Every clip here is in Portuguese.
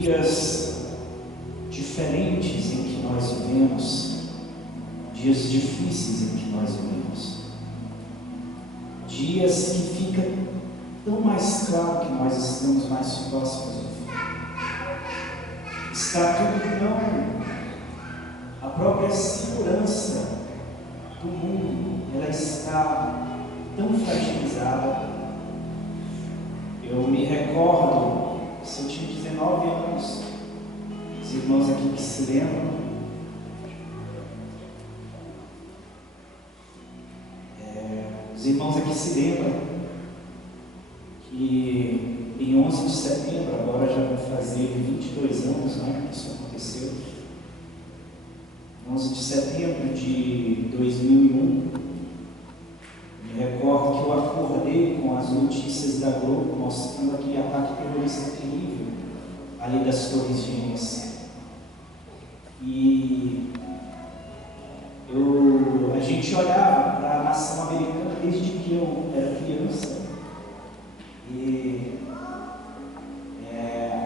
Dias diferentes em que nós vivemos, dias difíceis em que nós vivemos, dias que fica tão mais claro que nós estamos mais próximos do fim. Está tudo tão, a própria segurança do mundo, ela está tão fragilizada. Eu me recordo, se eu tinha 19 anos, os irmãos aqui que se lembram, os irmãos aqui se lembram que em 11 de setembro, agora já vai fazer 22 anos, né, que isso aconteceu, 11 de setembro de 2001, me recordo que eu acordei com as notícias da Globo mostrando aquele ataque terrorista terrível ali das Torres Gêmeas. E a gente olhava para a nação americana desde que eu era criança. E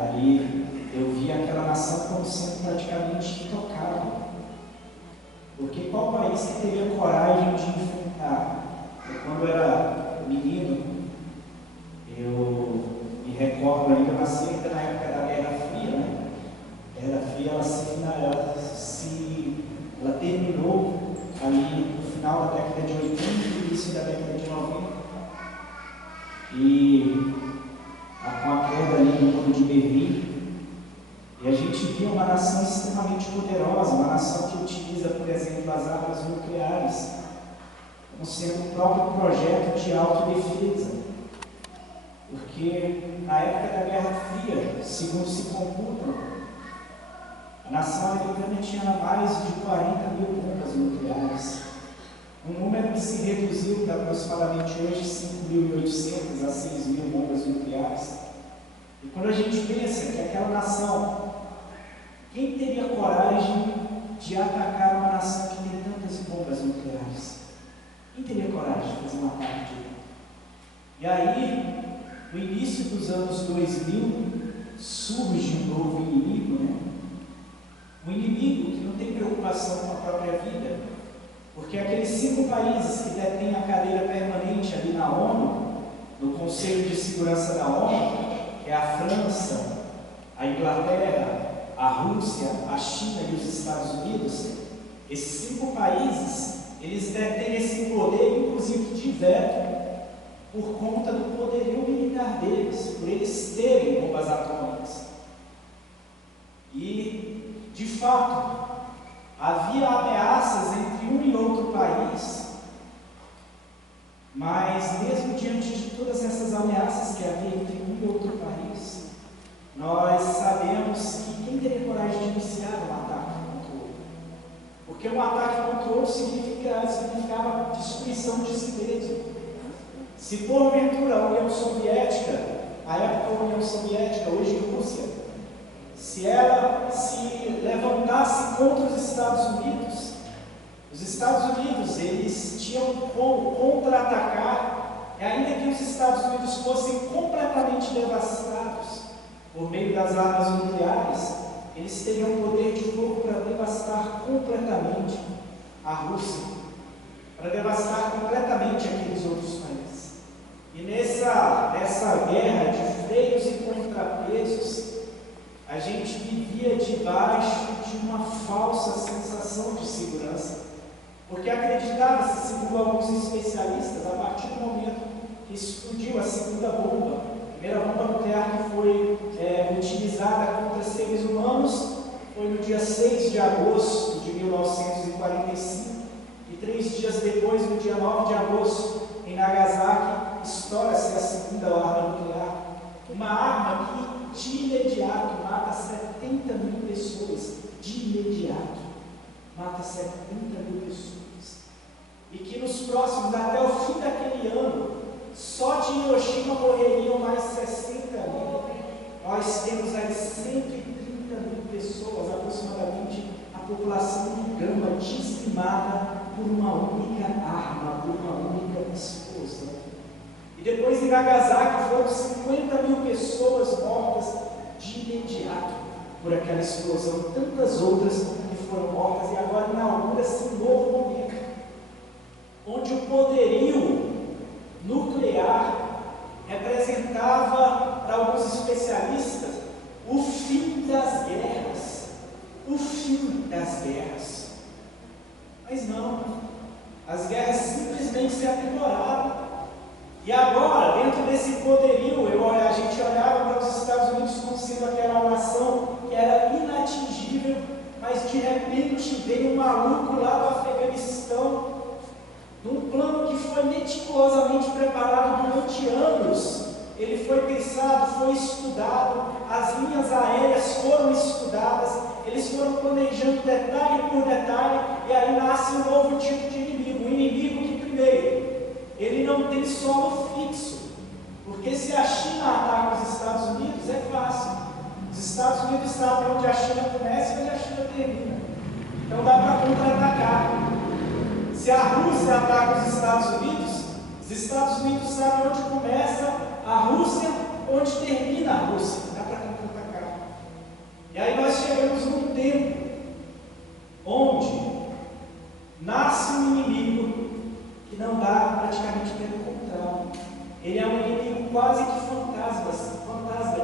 ali eu via aquela nação como sendo praticamente intocável. Porque qual país que teria coragem de enfrentar? Quando eu era menino, eu me recordo ainda, eu nasci ainda na época da Guerra Fria, né? A Guerra Fria, ela terminou ali no final da década de 80 e início da década de 90. E com a queda ali do Muro de Berlim, e a gente via uma nação extremamente poderosa, uma nação que utiliza, por exemplo, as armas nucleares como sendo o próprio projeto de autodefesa. Porque na época da Guerra Fria, segundo se computam, a nação americana tinha mais de 40 mil bombas nucleares. Um número que se reduziu para aproximadamente hoje 5.800 a 6.000 bombas nucleares. E quando a gente pensa que aquela nação, quem teria coragem de atacar uma nação que tem tantas bombas nucleares? Quem teria coragem de fazer um ataque direto? E aí, no início dos anos 2000, surge um novo inimigo, né? Um inimigo que não tem preocupação com a própria vida, porque aqueles 5 países que detêm a cadeira permanente ali na ONU, no Conselho de Segurança da ONU, que é a França, a Inglaterra, a Rússia, a China e os Estados Unidos, esses 5 países, eles detêm esse poder, inclusive de veto, por conta do poderio militar deles, por eles terem bombas atômicas. E, de fato, havia ameaças entre um e outro país, mas mesmo diante de todas essas ameaças que havia entre um e outro país, nós sabemos que quem teria coragem de iniciar um ataque contra o outro? Porque um ataque contra o outro significava destruição de si mesmo. Se porventura a União Soviética, a época da União Soviética, hoje Rússia, se ela se levantasse contra os Estados Unidos, eles tinham como contra-atacar, e ainda que os Estados Unidos fossem completamente devastados por meio das armas nucleares, eles teriam poder de fogo para devastar completamente a Rússia, para devastar completamente aqueles outros países. E nessa guerra de freios e contrapesos, a gente vivia debaixo de uma falsa sensação de segurança, porque acreditava-se, segundo alguns especialistas, a partir do momento que explodiu a segunda bomba, a primeira bomba nuclear que foi utilizada contra seres humanos, foi no dia 6 de agosto de 1945, e 3 dias depois, no dia 9 de agosto, em Nagasaki, estoura-se a segunda arma nuclear, uma arma que de imediato mata 70 mil pessoas, de imediato mata 70 mil pessoas, e que nos próximos, até o fim daquele ano, só de Hiroshima morreriam mais 60 mil. Nós temos aí 130 mil pessoas, aproximadamente, a população de Gama dizimada por uma única arma, por uma única explosão. E depois em Nagasaki foram 50 mil pessoas mortas de imediato. por aquela explosão, tantas outras que foram mortas, e agora inaugura-se um novo momento, onde o poderio nuclear representava, para alguns especialistas, o fim das guerras. O fim das guerras. Mas não, as guerras simplesmente se aprimoraram. E agora, dentro desse poderio, a gente olhava para os Estados Unidos como sendo aquela nação que era inatingível, mas de repente veio um maluco lá do Afeganistão, num plano que foi meticulosamente preparado durante anos. Ele foi pensado, foi estudado, as linhas aéreas foram estudadas, eles foram planejando detalhe por detalhe, e aí nasce um novo tipo de inimigo. Um inimigo que, primeiro, ele não tem solo fixo, porque se a China ataca os Estados Unidos, é fácil. Os Estados Unidos sabem onde a China começa e onde a China termina, então dá para contra-atacar. Se a Rússia ataca os Estados Unidos sabem onde começa a Rússia, onde termina a Rússia, dá para contra-atacar. E aí nós chegamos num tempo onde nasce um inimigo que não dá praticamente para encontrá-lo. Ele é um inimigo quase que fantasma,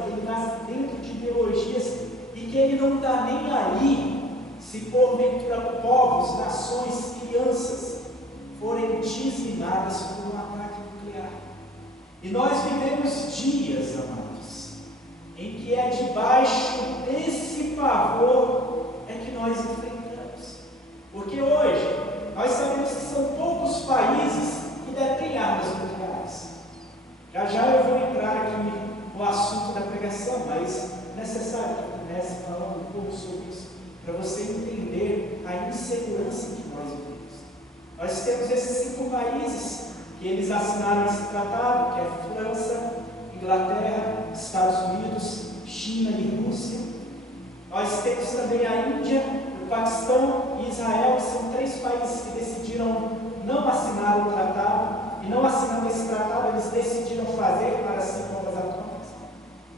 que ele nasce dentro de ideologias e que ele não está nem aí se porventura povos, nações, crianças forem dizimadas por um ataque nuclear. E nós vivemos dias, amados, em que é debaixo desse pavor é que nós enfrentamos. Porque hoje nós sabemos que são poucos países que detêm armas nucleares. Já eu vou entrar aqui no assunto da pregação, mas é necessário que eu comece falando um pouco sobre isso, para você entender a insegurança que nós vivemos. Nós temos esses 5 países que eles assinaram esse tratado, que é França, Inglaterra, Estados Unidos, China e Rússia. Nós temos também a Índia, o Paquistão e Israel, que são 3 países que decidiram não assinar o tratado, e não assinando esse tratado, eles decidiram fazer para si bombas atômicas.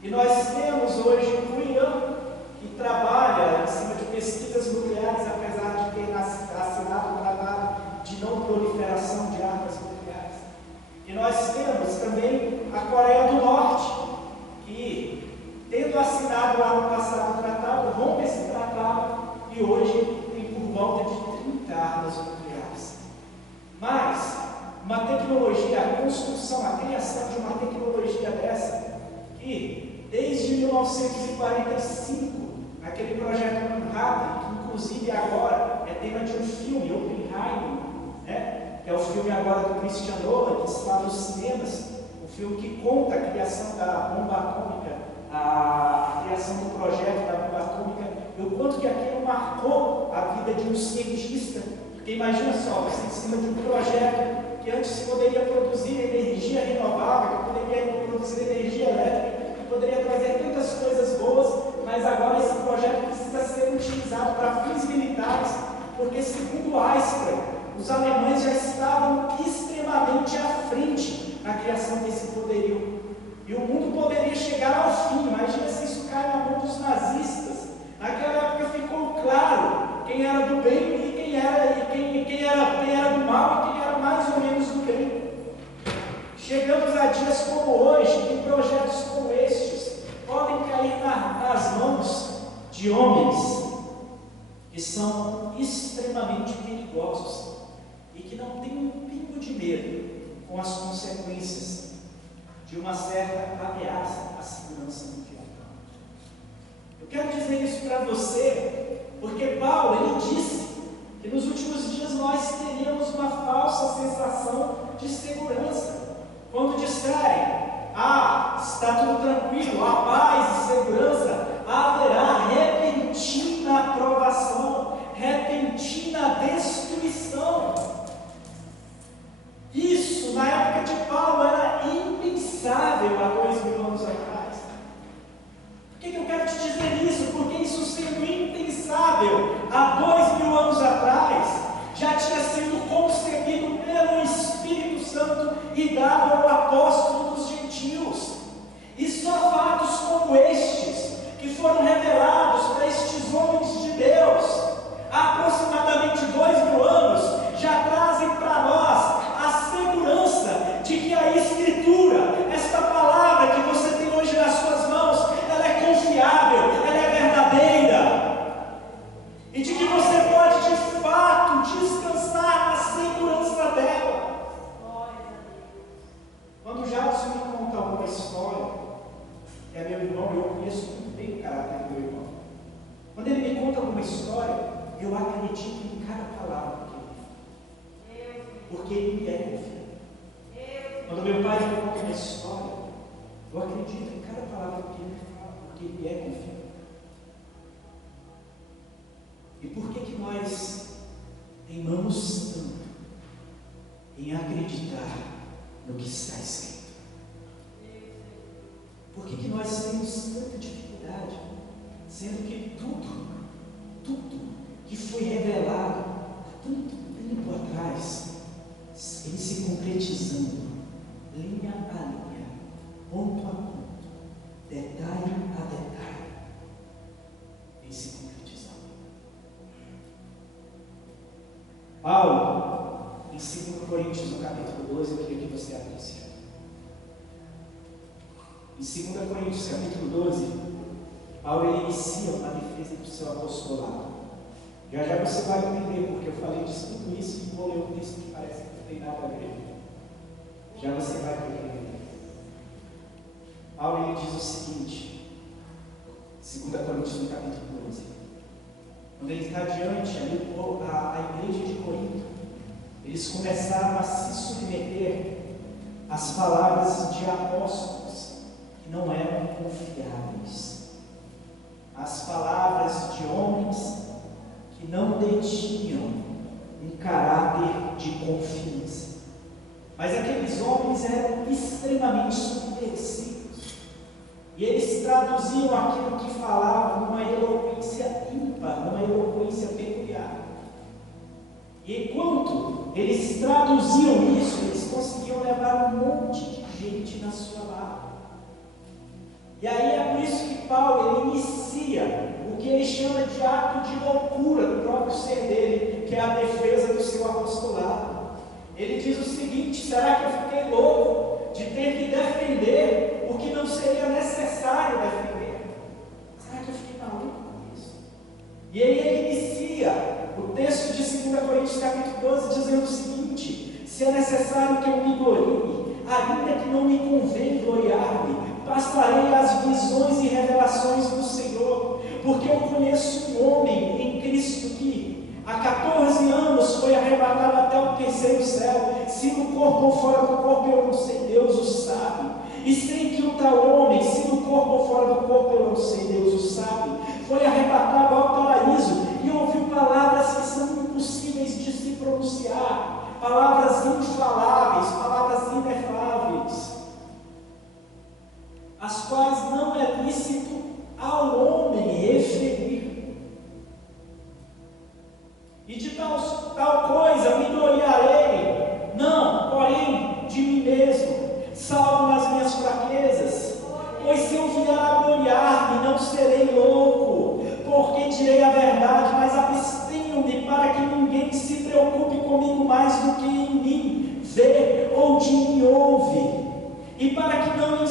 E nós temos hoje o Irã, que trabalha em cima de pesquisas nucleares, apesar de ter assinado o tratado de não proliferação de armas nucleares. E nós temos também a Coreia do Norte, que, tendo assinado lá no passado o tratado, rompe esse tratado e hoje tem por volta de 30 armas nucleares. Mas uma tecnologia, a construção, a criação de uma tecnologia dessa, que desde 1945, aquele projeto Manhattan, que inclusive agora é tema de um filme, Oppenheimer, né? Que é o filme agora do Christian Nolan, que está nos cinemas, um filme que conta a criação da bomba atômica, a criação do projeto da bomba atômica, e o quanto que aquilo marcou a vida de um cientista. Porque imagina só, você em cima de um projeto que antes se poderia produzir energia renovável, que poderia produzir energia elétrica, que poderia trazer tantas coisas boas, mas agora esse projeto precisa ser utilizado para fins militares, porque segundo Einstein, os alemães já estavam extremamente à frente na criação desse poderio. E o mundo poderia chegar ao fim. Imagina se isso cai na mão dos nazistas. Naquela época ficou claro quem era do bem e quem era do mal e quem era mais ou menos do bem. Chegamos a dias como hoje, que projetos como estes podem cair nas mãos de homens que são extremamente perigosos e que não têm um pingo de medo com as consequências de uma certa ameaça à segurança mundial. Eu quero dizer isso para você, porque Paulo, ele disse que nos últimos dias nós teríamos uma falsa sensação de segurança. Quando disserem, está tudo tranquilo, há paz e segurança, haverá repentina aprovação, repentina destruição. Isso, na época de Paulo, era impensável há 2000 anos atrás. Por que eu quero te dizer isso? Porque isso sendo impensável há 2000 anos atrás, já tinha sido concebido pelo Espírito Santo e dado ao apóstolo dos gentios. E só fatos como estes, que foram revelados história, eu acredito em cada palavra que ele fala, porque ele é confiável. Quando meu pai me conta uma história, eu acredito em cada palavra que ele fala, porque ele é confiável. E por que nós teimamos tanto em acreditar no que está escrito? Por que nós temos tanta dificuldade, sendo que tudo que foi revelado há tanto tempo atrás, ele se concretizando, linha a linha, ponto a ponto, detalhe a detalhe, ele se concretizando. Paulo, em 2 Coríntios, no capítulo 12, eu queria que você abrisse. Em 2 Coríntios, capítulo 12, Paulo ele inicia uma defesa do seu apostolado. Já você vai entender porque eu falei disso tudo isso e vou ler um texto que parece que não tem nada a ver. Já você vai entender. Paulo ele diz o seguinte, 2 Coríntios, no capítulo 12. Quando ele está diante ali, a igreja de Corinto, eles começaram a se submeter às palavras de apóstolos que não eram confiáveis, às palavras de homens que não detinham um caráter de confiança. Mas aqueles homens eram extremamente subversivos. E eles traduziam aquilo que falavam numa eloquência ímpar, numa eloquência peculiar. E enquanto eles traduziam isso, eles conseguiam levar um monte de gente na sua barra. E aí é por isso que Paulo ele inicia o que ele chama de ato de loucura do próprio ser dele, que é a defesa do seu apostolado. Ele diz o seguinte: será que eu fiquei louco de ter que defender o que não seria necessário defender? Será que eu fiquei maluco com isso? E aí ele inicia o texto de 2 Coríntios capítulo 12 dizendo o seguinte: se é necessário que eu me glorie, ainda que não me convém gloriar-me, bastarei as visões e revelações do Senhor, porque eu conheço um homem em Cristo que há 14 anos foi arrebatado até o terceiro céu, se no corpo ou fora do corpo eu não sei, Deus o sabe. E sei que o tal homem, se no corpo ou fora do corpo eu não sei, Deus o sabe, foi arrebatado ao paraíso e ouviu palavras que são impossíveis de se pronunciar, palavras infaláveis, palavras inefáveis, as quais não é lícito ao homem referir. E de tal coisa me gloriarei, não, porém, de mim mesmo, salvo nas minhas fraquezas. Pois se eu vier a gloriar-me, não serei louco, porque direi a verdade, mas abstenho-me para que ninguém se preocupe comigo mais do que em mim vê ou de mim ouve. E para que não me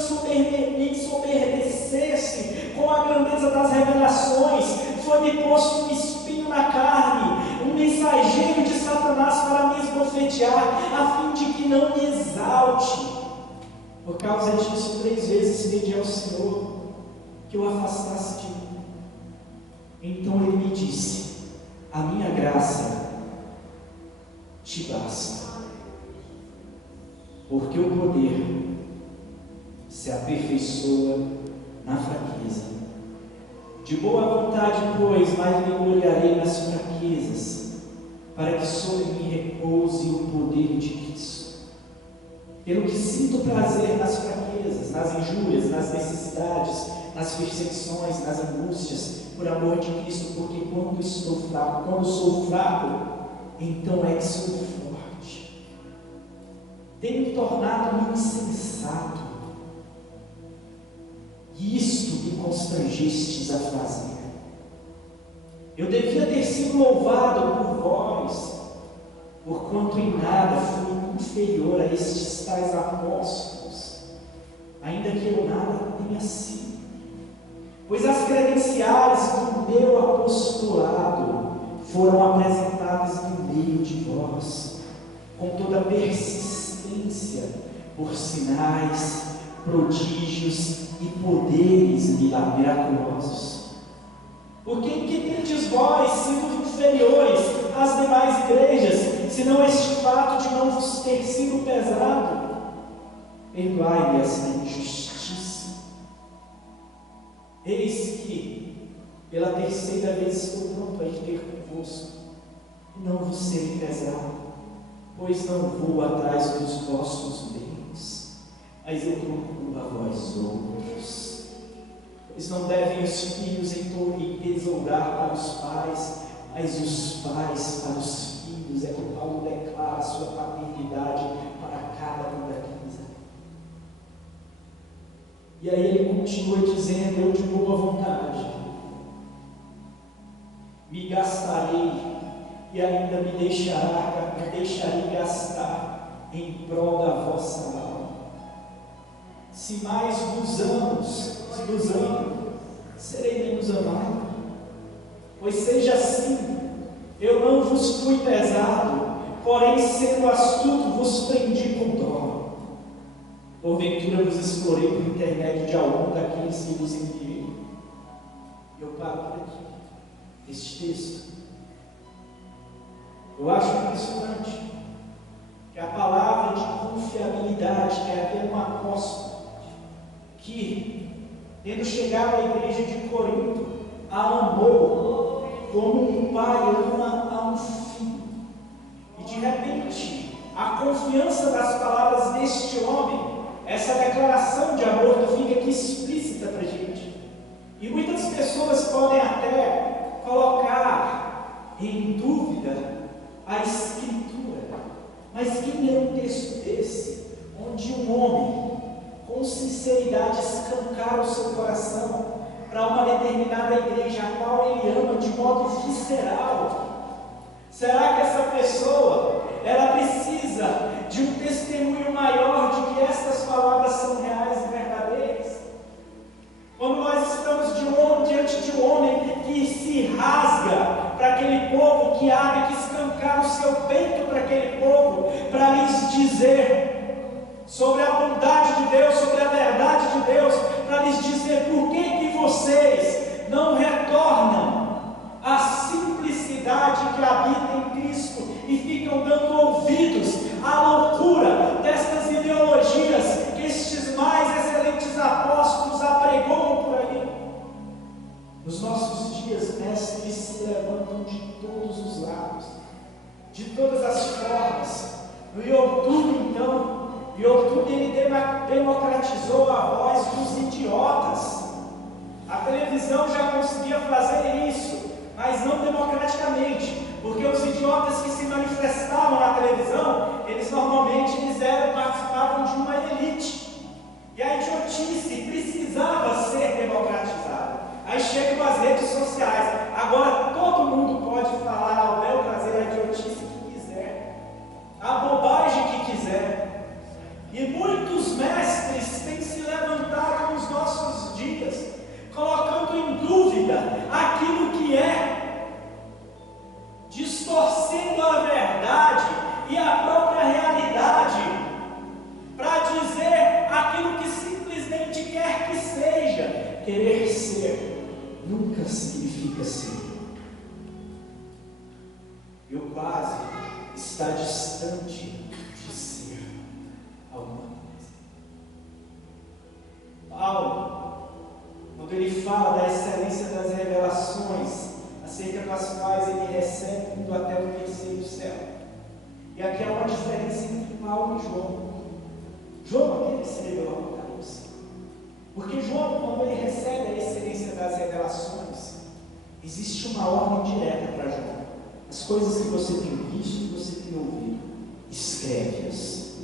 ensoberbecesse com a grandeza das revelações, foi-me posto um espinho na carne, um mensageiro de Satanás para me esbofetear, a fim de que não me exalte. Por causa disso, 3 vezes pedi ao Senhor que eu afastasse de mim. Então ele me disse: a minha graça te basta, porque o poder se aperfeiçoa na fraqueza. De boa vontade, pois, mais me gloriarei nas fraquezas, para que sobre mim repouse o poder de Cristo. Pelo que sinto prazer nas fraquezas, nas injúrias, nas necessidades, nas perseguições, nas angústias, por amor de Cristo, porque quando sou fraco, então é que sou forte. Tenho tornado-me insensato, e isto me constrangestes a fazer. Eu devia ter sido louvado por vós, porquanto em nada fui inferior a estes tais apóstolos, ainda que eu nada tenha sido. Pois as credenciais do meu apostolado foram apresentadas no meio de vós, com toda persistência, por sinais, prodígios e poderes miraculosos. Porque em que tendes vós sido inferiores às demais igrejas, senão este fato de não vos ter sido pesado? Perdoai-me essa injustiça. Eis que, pela terceira vez, estou pronto a ir ter convosco, e não vos serei pesado, pois não vou atrás dos vossos bens, mas eu procuro a vós outros. Pois não devem os filhos entesourar para os pais, mas os pais para os filhos. É como Paulo declara a sua paternidade para cada um daqueles. E aí ele continua dizendo: eu de boa vontade me gastarei e ainda me deixarei gastar em prol da vossa alma. Se mais vos amo, serei menos amado. Pois seja assim, eu não vos fui pesado, porém sendo astuto vos prendi com dó. Porventura vos explorei por intermédio de algum daqueles que vos enviei. Eu paro por aqui, este texto. Eu acho impressionante que a palavra de confiabilidade que havia no apóstolo, que, tendo chegado à igreja de Corinto, a amou como um pai ama a um filho. E de repente, a confiança das palavras deste homem, essa declaração de amor que fica aqui explícita para a gente. E muitas pessoas podem até colocar em dúvida a Escritura. Mas quem lê um texto desse, onde um homem, com sinceridade, escancara o seu coração para uma determinada igreja, a qual ele ama de modo visceral, será que essa pessoa, ela precisa de um testemunho maior de que estas palavras são reais e verdadeiras? Quando nós estamos diante de um homem que se rasga para aquele povo, que abre, que escancara o seu peito para aquele povo, para lhes dizer sobre a bondade de Deus, sobre a verdade de Deus, para lhes dizer por que vocês não retornam à simplicidade que habita em Cristo e ficam dando ouvidos à loucura destas ideologias que estes mais excelentes apóstolos apregoam por aí. Nos nossos dias, mestres se levantam de todos os lados, de todas as formas. No YouTube, então, o YouTube ele democratizou a voz dos idiotas. A televisão já conseguia fazer isso, mas não democraticamente, porque os idiotas que se manifestavam na televisão, eles normalmente participavam de uma elite. E a idiotice precisava ser democratizada. Aí chegam as redes sociais. Agora todo mundo pode falar ao bel prazer a idiotice que quiser, a bobagem que quiser. E muitos mestres têm se levantado nos nossos dias, colocando em dúvida aquilo que é, distorcendo a verdade e a própria realidade, para dizer aquilo que simplesmente quer que seja. Querer ser nunca significa ser. E o quase está distante de ser alguma coisa. Paulo, quando ele fala da excelência das revelações, acerca das quais ele recebe indo até o terceiro céu. E aqui há uma diferença entre Paulo e João. João aquele recebeu o Apocalipse. Porque João, quando ele recebe a excelência das revelações, existe uma ordem direta para João. As coisas que você tem visto e você tem ouvido, escreve-as.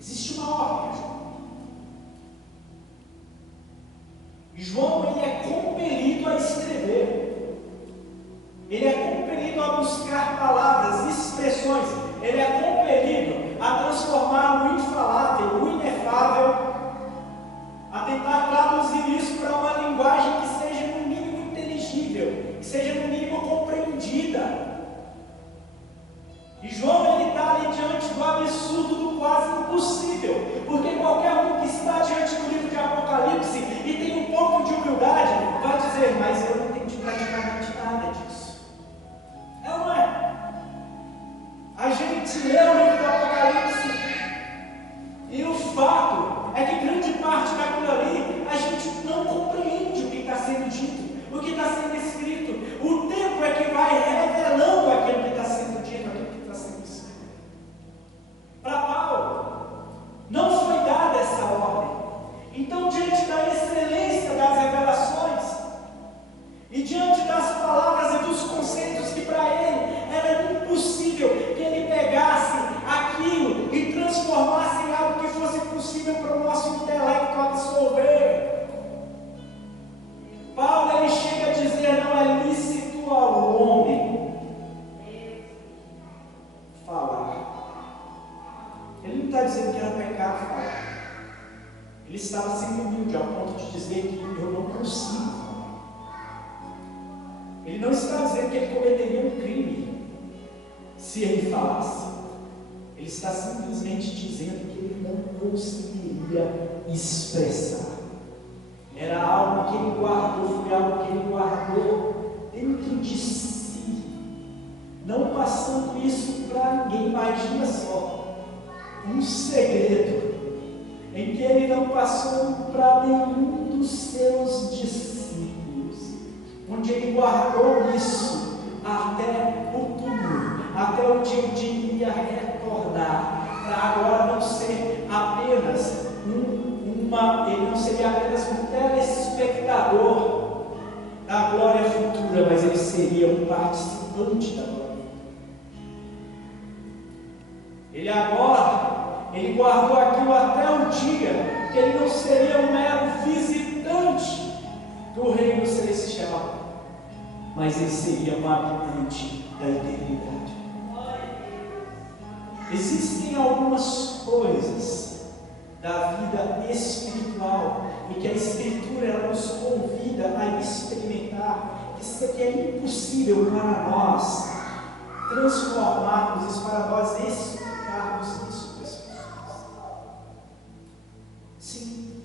Existe uma ordem, João. E João, ele é compelido a escrever. Ele é compelido a buscar palavras, expressões. Ele é compelido a transformar o infalável, o inefável, a tentar traduzir isso para uma linguagem que seja no mínimo inteligível, que seja no mínimo compreendida. E João, ele está ali diante do absurdo, do quase impossível, porque qualquer um que está diante do livro de Apocalipse e tem um pouco de humildade, vai dizer: mas eu não E diante das palavras e dos conceitos que para ele era impossível que ele pegasse aquilo e transformasse em algo que fosse possível para o nosso intelecto absorver. Paulo ele chega a dizer: não é lícito ao homem falar. Ele não está dizendo que era pecado falar. Ele estava sendo humilde ao ponto de dizer que eu não consigo falar. Ele não está dizendo que ele cometeria um crime se ele falasse. Ele está simplesmente dizendo que ele não conseguiria expressar. Era algo que ele guardou, foi algo que ele guardou dentro de si, não passando isso para ninguém. Imagina só, um segredo em que ele não passou para nenhum dos seus discípulos, onde ele guardou isso até o túmulo, até onde ele iria retornar, para agora não ser apenas ele não seria apenas um telespectador da glória futura, mas ele seria um participante da glória. Ele guardou aquilo até o dia que ele não seria um mero visitante do reino celestial, mas ele seria um habitante da eternidade. Existem algumas coisas da vida espiritual e que a Escritura ela nos convida a experimentar, que é impossível para nós transformarmos isso, para nós explicarmos isso para as pessoas. Sim.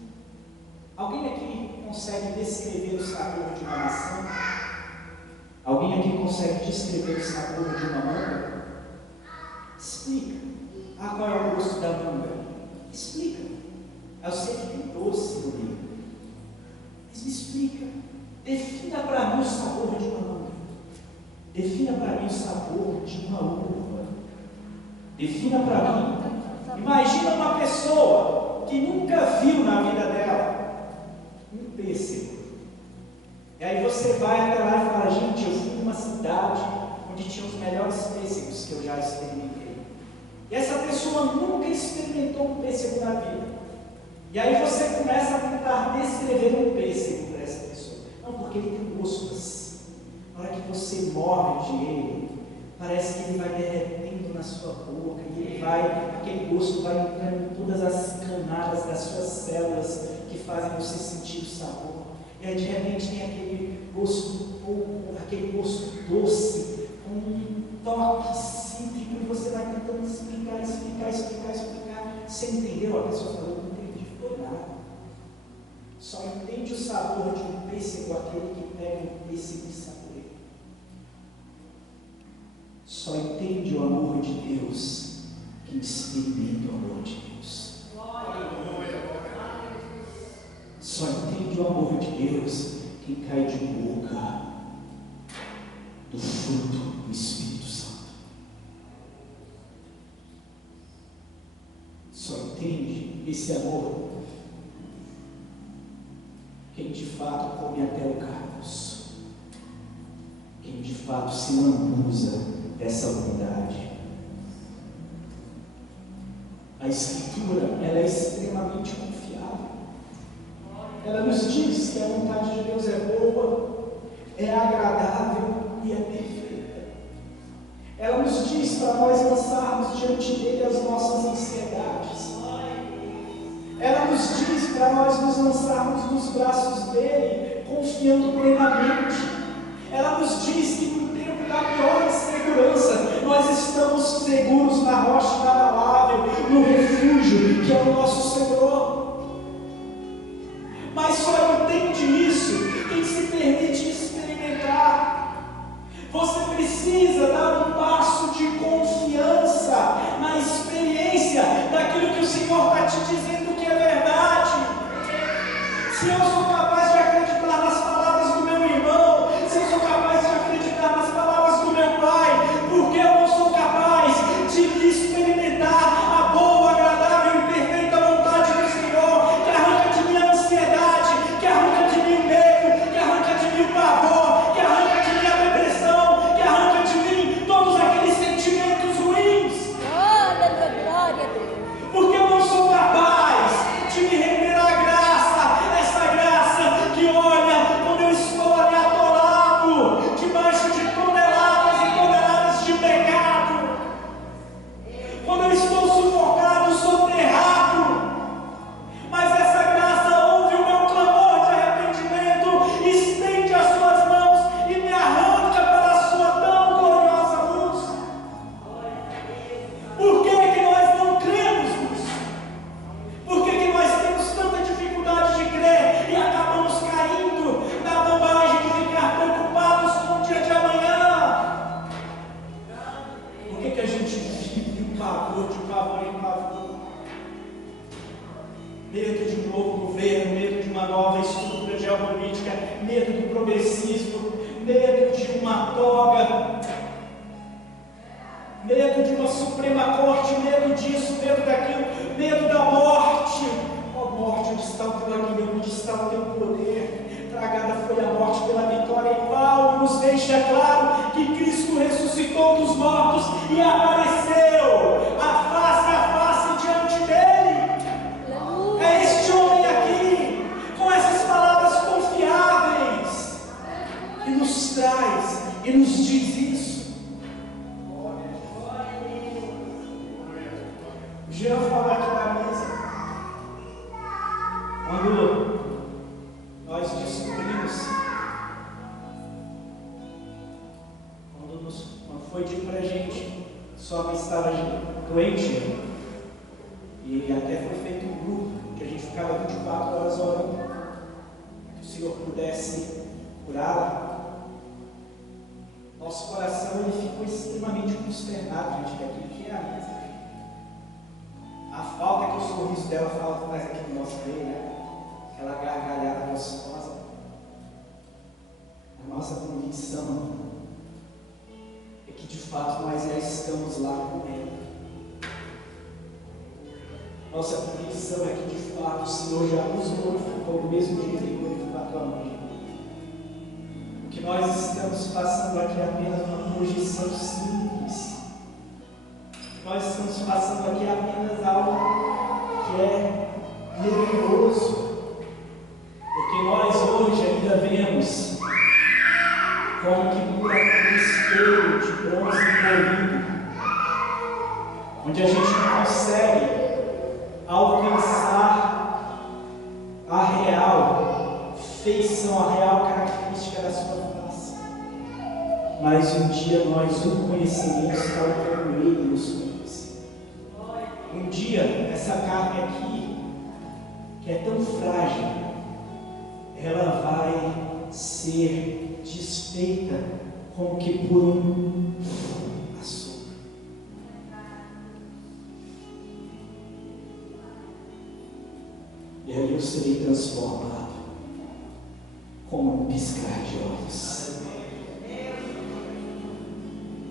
Alguém aqui consegue descrever o sabor de uma maçã? Alguém aqui consegue descrever o sabor de uma manga? Explica. Qual é o gosto da manga? Explica. Eu sei que tem doce no meio. Mas me explica. Defina para mim o sabor de uma manga. Defina para mim o sabor de uma uva. Defina para mim. Imagina uma pessoa que nunca viu na vida dela um pêssego. E aí você vai até lá e fala: gente, eu fui numa cidade onde tinha os melhores pêssegos que eu já experimentei. E essa pessoa nunca experimentou um pêssego na vida. E aí você começa a tentar descrever um pêssego para essa pessoa. Não, porque ele tem gosto assim. Na hora que você morde ele, parece que ele vai derretendo na sua boca. E aquele gosto vai entrando em todas as camadas das suas células que fazem você sentir o sabor. E aí de repente tem aquele gosto aquele gosto doce, com um toque cítrico, e você vai tentando explicar. Você entendeu? A pessoa falou: não entendi, foi nada. Só entende o sabor de um pêssego aquele que pega um pêssego e saboreia. Só entende o amor de Deus quem experimenta o amor de Deus. Só entende o amor de Deus quem cai de boca do fruto do Espírito Santo. Só entende esse amor quem de fato come até o caroço, quem de fato se lambuza dessa unidade. A Escritura ela é extremamente confiável. Ela nos diz que a vontade de Deus é boa, é agradável e é perfeita. Ela nos diz para nós lançarmos diante dele as nossas ansiedades. Ela nos diz para nós nos lançarmos nos braços dele, confiando plenamente. Ela nos diz que no tempo da pior insegurança, nós estamos seguros na rocha inabalável, no refúgio que é o nosso Senhor. Mas só entende isso quem se permite experimentar. Você precisa dar um passo de confiança na experiência daquilo que o Senhor está te dizendo que é verdade. Se eu sou capaz de acreditar nas palavras do meu irmão, se eu sou capaz de acreditar nas palavras do meu pai, por que eu não sou capaz de experimentar a boa, agradável e perfeita vontade do Senhor? uma toga, medo de uma Suprema Corte, medo disso, medo daquilo, medo da morte. Ó morte, onde está o teu aguilhão, onde está o teu poder? Tragada foi a morte pela vitória, e Paulo nos deixa claro que Cristo ressuscitou dos mortos e apareceu a face diante dele. É este homem aqui, com essas palavras confiáveis, que nos traz e nos diz isso. O Jean falou aqui na mesa, quando nós descobrimos, quando foi dito para a gente, sua mãe estava doente, e até foi feito um grupo, que a gente ficava 24 horas orando, para que o Senhor pudesse curá-la. Nosso coração ele ficou extremamente consternado diante daquilo que é a mesa. A falta que o sorriso dela faz aqui no nosso meio, né? Aquela gargalhada gostosa. A nossa convicção é que de fato nós já estamos lá com ela. Nossa convicção é que de fato o Senhor já nos glorificou do mesmo jeito que glorificou a tua mãe. O que nós estamos passando aqui é apenas uma projeção simples. Nós estamos passando aqui apenas algo que é nebuloso, porque nós hoje ainda vemos como que por aquele espelho de bronze polido, onde a gente não consegue alcançar a real feição, a real característica da sua face, mas um dia nós o conheceremos tal como Ele nos conhece. Um dia, essa carne aqui, que é tão frágil, ela vai ser desfeita como que por um açúcar. E aí eu serei transformado como um piscar de olhos,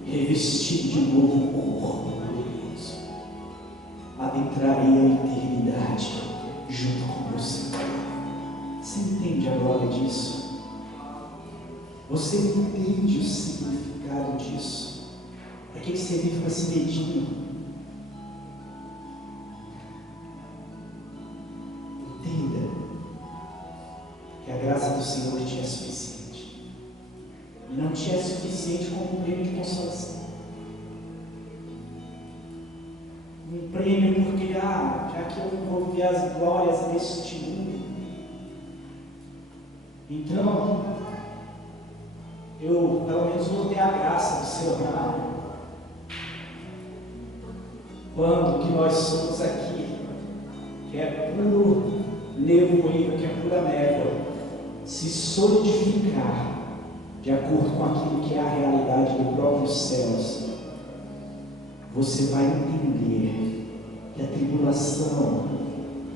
revestido de novo corpo glorioso, adentrarei a eternidade junto com o meu Senhor. Você entende a glória disso? Você entende o significado disso? Para que você vive com esse medinho? Entenda que a graça do Senhor te é suficiente. E não te é suficiente como um prêmio de consolação. Um prêmio porque, já que eu não vou viver as glórias deste mundo, então eu pelo menos vou ter a graça do seu amor. Quando que nós somos aqui, que é puro nevoeiro, que é pura névoa, se solidificar de acordo com aquilo que é a realidade dos próprios céus, você vai entender que a tribulação,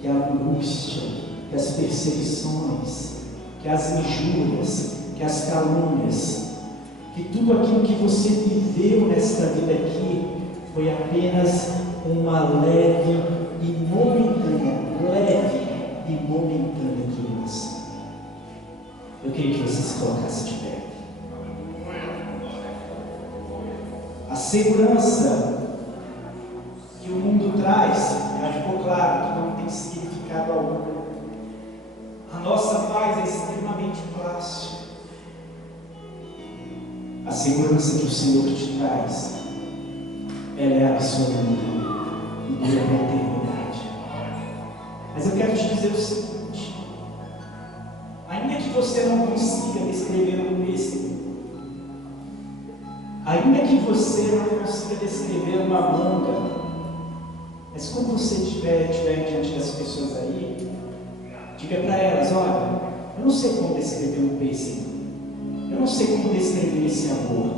que a angústia, que as perseguições, que as injúrias, que as calúnias, que tudo aquilo que você viveu nesta vida aqui foi apenas uma leve e momentânea tribulação. Eu queria que você se colocasse de pé. A segurança que o mundo traz, já ficou claro que não tem significado algum. A nossa paz é extremamente fácil. A segurança que o Senhor te traz, ela é absoluta e dura para a eternidade. Mas eu quero te dizer o seguinte: ainda que você não consiga descrever um pêssego, ainda que você não consiga descrever uma manga, mas quando você estiver diante das pessoas aí, diga para elas: olha, eu não sei como descrever um pêssego, eu não sei como descrever esse amor,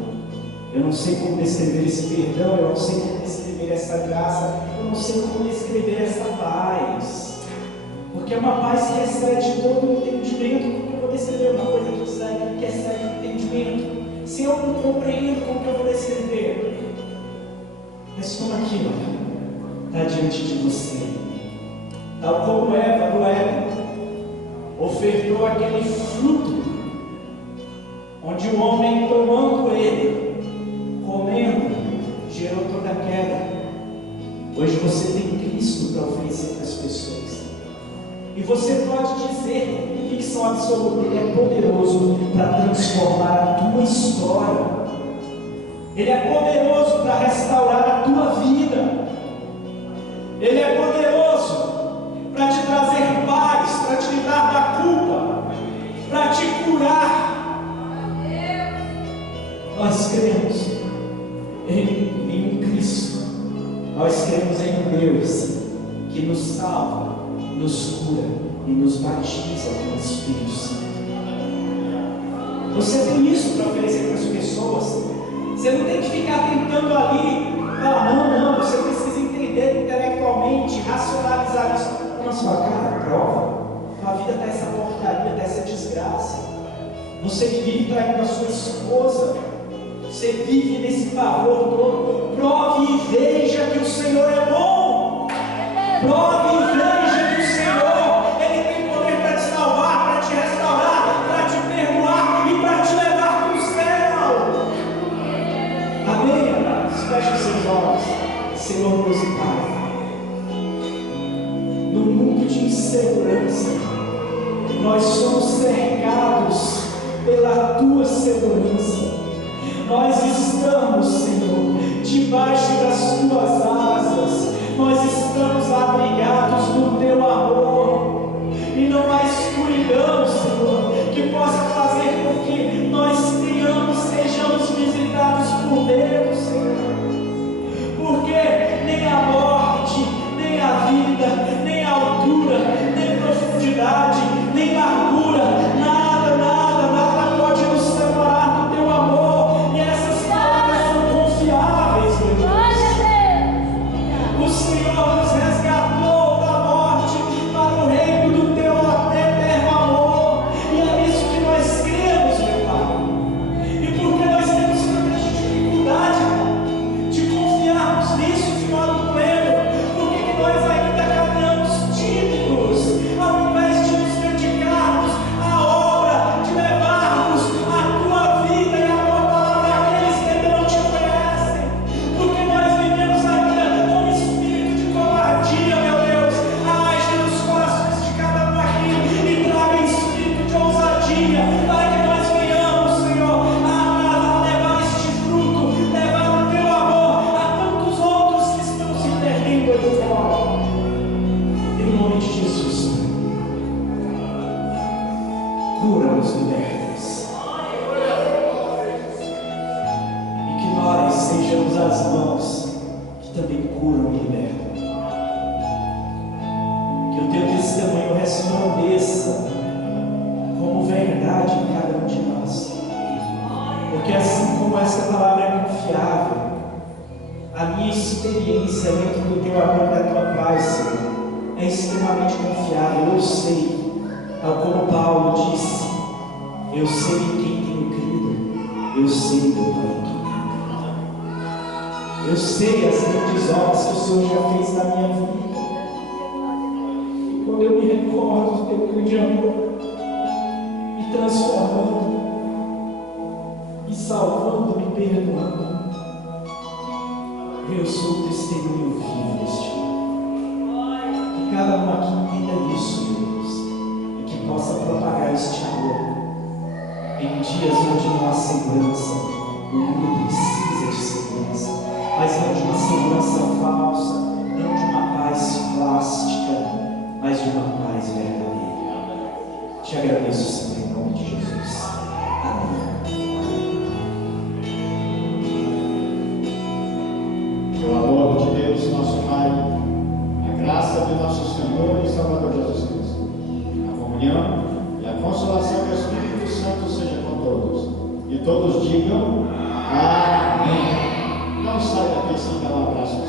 eu não sei como descrever esse perdão, eu não sei como descrever essa graça, eu não sei como descrever essa paz, porque é uma paz que excede todo o entendimento. Como eu vou descrever uma coisa que excede o entendimento? se eu não compreendo como que eu vou descrever, mas como aquilo está diante de você, tal como Eva no Éden ofertou aquele fruto, onde o homem tomando ele, comendo, gerou toda a queda. Hoje você tem Cristo para oferecer para as pessoas, e você pode dizer com convicção absoluta: Ele é poderoso para transformar a tua história, Ele é poderoso para restaurar a tua vida, Ele é poderoso para te trazer paz, para te livrar da culpa, para te curar. Nós cremos em um Cristo, nós cremos em um Deus que nos salva, nos cura e nos batiza com o Espírito Santo. Você tem isso para oferecer para as pessoas. Você não tem que ficar tentando ali falar: não, você precisa entender intelectualmente, racionalizar isso. Na sua cara, prova. Tua vida está essa porcaria, está essa desgraça. Você que vive traindo a sua esposa, você vive nesse pavor todo. Prove e veja que o Senhor é bom. Prove e veja que o Senhor, Ele tem poder para te salvar, para te restaurar, para te perdoar e para te levar para o céu. Amém, amados? Feche os seus olhos. Senhor Deus e Pai, no mundo de insegurança, nós somos cercados pela Tua segurança. Nós estamos, Senhor, debaixo das Tuas asas. Nós estamos abrigados no Teu amor. E não há escuridão, Senhor, que possa fazer com que nós sejamos visitados por Deus, Senhor. Porque nem a morte, nem a vida, nem a altura, nem profundidade, nem largura, nada pode nos separar do Teu amor. E essas palavras são confiáveis, meu Deus. O Senhor nos resgatou da morte para o reino do Teu eterno amor. E é isso que nós cremos, meu Pai. E porque nós temos tanta dificuldade de confiarmos nisso de modo pleno, por que nós ainda caminhamos tímidos, ao invés de nos dedicarmos à obra de levarmos a Tua vida e a Tua palavra àqueles que ainda não Te conhecem? Porque nós vivemos ainda com espírito de covardia, meu Deus. Age nos corações de cada um aqui e traga espírito de ousadia, para que nós venhamos, Senhor, a levar este fruto, levar o Teu amor a tantos outros que estão se perdendo aí fora. Em nome de Jesus, cura-nos, liberta-nos. E que nós sejamos as mãos que também curam e libertam. Que o Teu testemunho resplandeça como verdade em cada um de nós. Porque assim como essa palavra é confiável, a minha experiência dentro do Teu amor e da Tua paz, Senhor, é extremamente confiável. Eu sei, tal como Paulo disse, eu sei em quem tenho crido, eu sei, meu Pai, em quem tenho crido. Eu sei as grandes obras que o Senhor já fez na minha vida. E quando eu me recordo do Teu grande amor, me transformando, me salvando, me perdoando, eu sou o testemunho vivo deste amor. Que cada um aqui entenda isso, meu Deus, e que possa propagar este amor em dias onde não há segurança. O mundo precisa de segurança, mas não de uma segurança falsa, não de uma paz plástica, mas de uma paz verdadeira. Te agradeço, Senhor, em nome de Jesus. Amém. O amor de Deus, nosso Pai, a graça de nosso Senhor e Salvador Jesus Cristo, a comunhão e a consolação do Espírito Santo seja com todos. E todos digam amém. Não saia daqui sem dar um abraço.